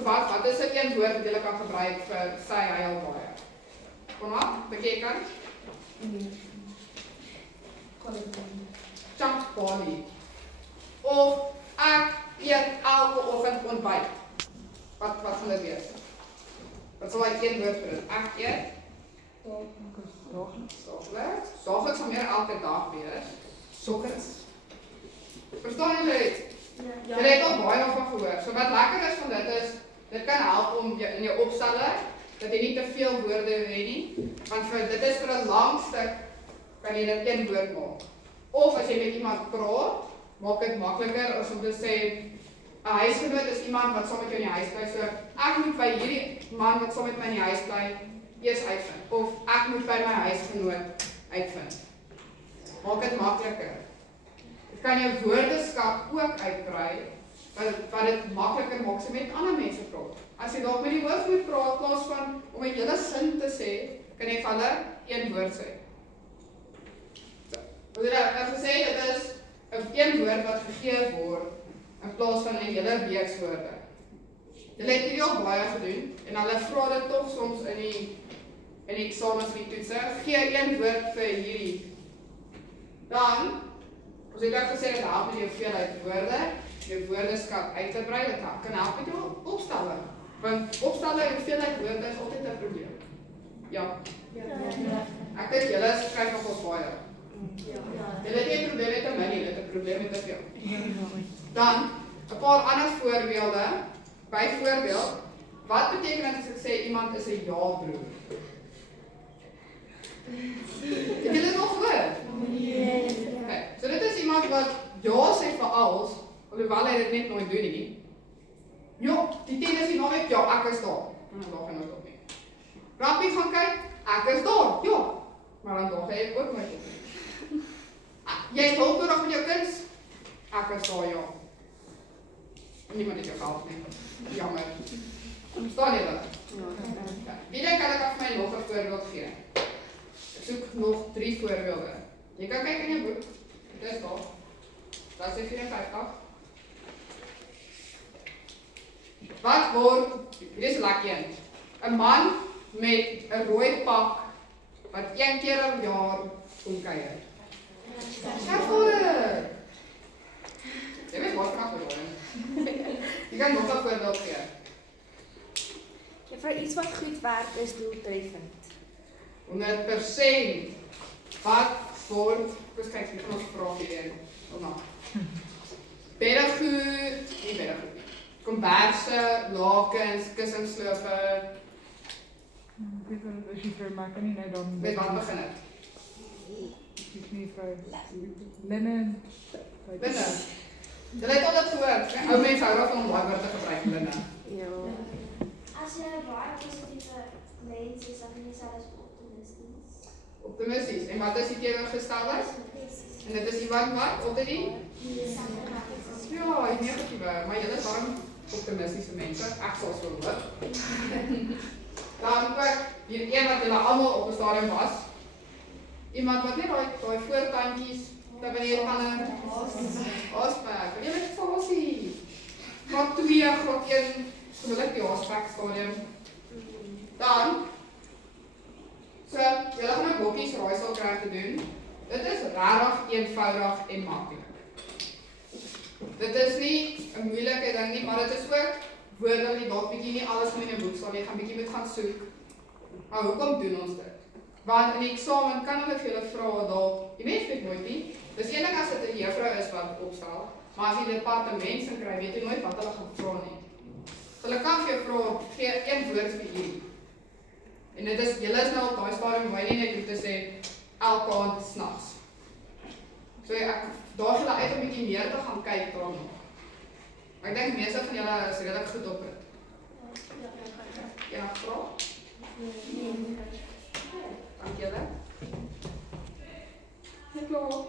So wat is 'n een woord wat jy kan gebruik vir sy hy al baie? Kom maar, beteken? Jump body. Of ek eet elke oggend ontbyt. Wat gaan dit wees? Wat sal hy een woord vir dit? Ek eet daagliks sal meer elke dag wees. Soggens. Verstaan julle dit? Julle het al baie van gehoor. So wat lekker is van dit is, dit kan help om in jou opstelling, dat jy nie te veel woorde het nie, want dit is vir 'n lang stuk, kan jy dit een woord maak. Of as jy met iemand praat, maak dit makliker as om te sê, 'n huisgenoot is iemand wat saam met jou in die huis bly, so ek moet by hierdie man wat saam met my in die huis bly, eers uitvind. Of ek moet by my huisgenoot uitvind. Maak dit makliker. Dit kan jou woordeskat ook uitbrei, wat dit makliker maak as met ander mense praat. As jy dalk met die hoof moet praat, plaas van om 'n hele sin te sê, kan jy vir hulle een woord sê. So, as gesê, dit is 'n een woord wat gegee word, in plaas van 'n hele reeks woorde. Hulle het hierdie al baie gedoen, en hulle vra dit tog soms in die eksamens en die toetse, gee een woord vir hierdie. Dan, as ek het gesê, dit help met jou hoeveelheid woorde, jou woordeskat uit te brei, dit kan help met jou opstelling. Want opstelling en hoeveelheid woorde is altyd 'n probleem. Ja. Ek dink julle skryf nog ons baie. Julle het nie 'n probleem met 'n min, julle het 'n probleem met te veel. Dan, 'n paar ander voorbeelde. Byvoorbeeld, wat beteken dit as ek sê iemand is 'n ja-broer? Het julle nog gehoor? Okay, so dit is iemand wat ja sê vir alles, alhoewel hy dit net nooit doen nie. Ja, die teen is die naweek, ja, ek is daar. Daar gaan ons op nie. Rappie gaan kyk, ek is daar, ja. Maar dan daar hy ook nooit op nie. Jy het hulp nodig met jou kind? Ek is daar, ja. Niemand het jou gehelp nie. Jammer. Verstaan jy dat? Wie dink hulle kan vir my nog 'n voorbeeld gee? Ek soek nog 3 voorbeelde. Jy kan kyk in jou boek. Dit is daar. Daar sê 54. Wat word, hier is 'n lekker een. 'n man met 'n rooi pak wat 1 keer 'n jaar kom kuier. Skaffer. Jy weet wat kan gebeur. Jy kan nog 'n voorbeeld gee. Vir iets wat goed werk is doeltreffend. 100%. Wat word, kyk, ek kan ons vra weer. Beddegoed, nie beddegoed nie. Komberse, lakens, kussingslope. Dit is nie vir my kan nie nou dan. Met wat begin dit? Dis nie vir linnen. Linnen. Julle het al dit gehoor. Ou mense hou daarvan om baie woorde te gebruik, linnen. Ja. As jy baie positiewe mens is, dan is alles optimisties. Optimisties. En wat is die teenoorgestelde? En dit is iemand wat altyd die? Ja, die negatiewe, maar julle is daarom optimistiese mense. Ek sal so hoor. Dan ook hier een wat julle almal op 'n stadium was. Iemand wat net daai voortandjies terwyl kan afspraak. Julle het fasie. Graad 2, graad 1, so wil ek die afspraak stadium. Dan so, julle gaan nou bokkies raaisel kry te doen. Dit is regtig eenvoudig en maklik. Dit is nie 'n moeilike ding nie, maar dit is ook woorde wat jy dalk bietjie nie alles in 'n boek sal, jy gaan bietjie moet gaan soek. Maar hoekom doen ons dit? Want in die eksamen kan hulle vir julle vra dalk, die mens weet nooit nie. Dis een ding as dit 'n juffrou is wat opstel, maar as jy departement kry, weet jy nooit wat hulle gaan vra nie. Hulle kan vir jou vra, gee een woord vir hierdie. En dit is, julle is nou op daai stadium waar jy net hoef te sê elke aand snags. So ek daag julle uit om bietjie meer te gaan kyk daarna. Ek dink meeste van julle is redelik goed op dit. Ja, vra? Dank julle. Klaar.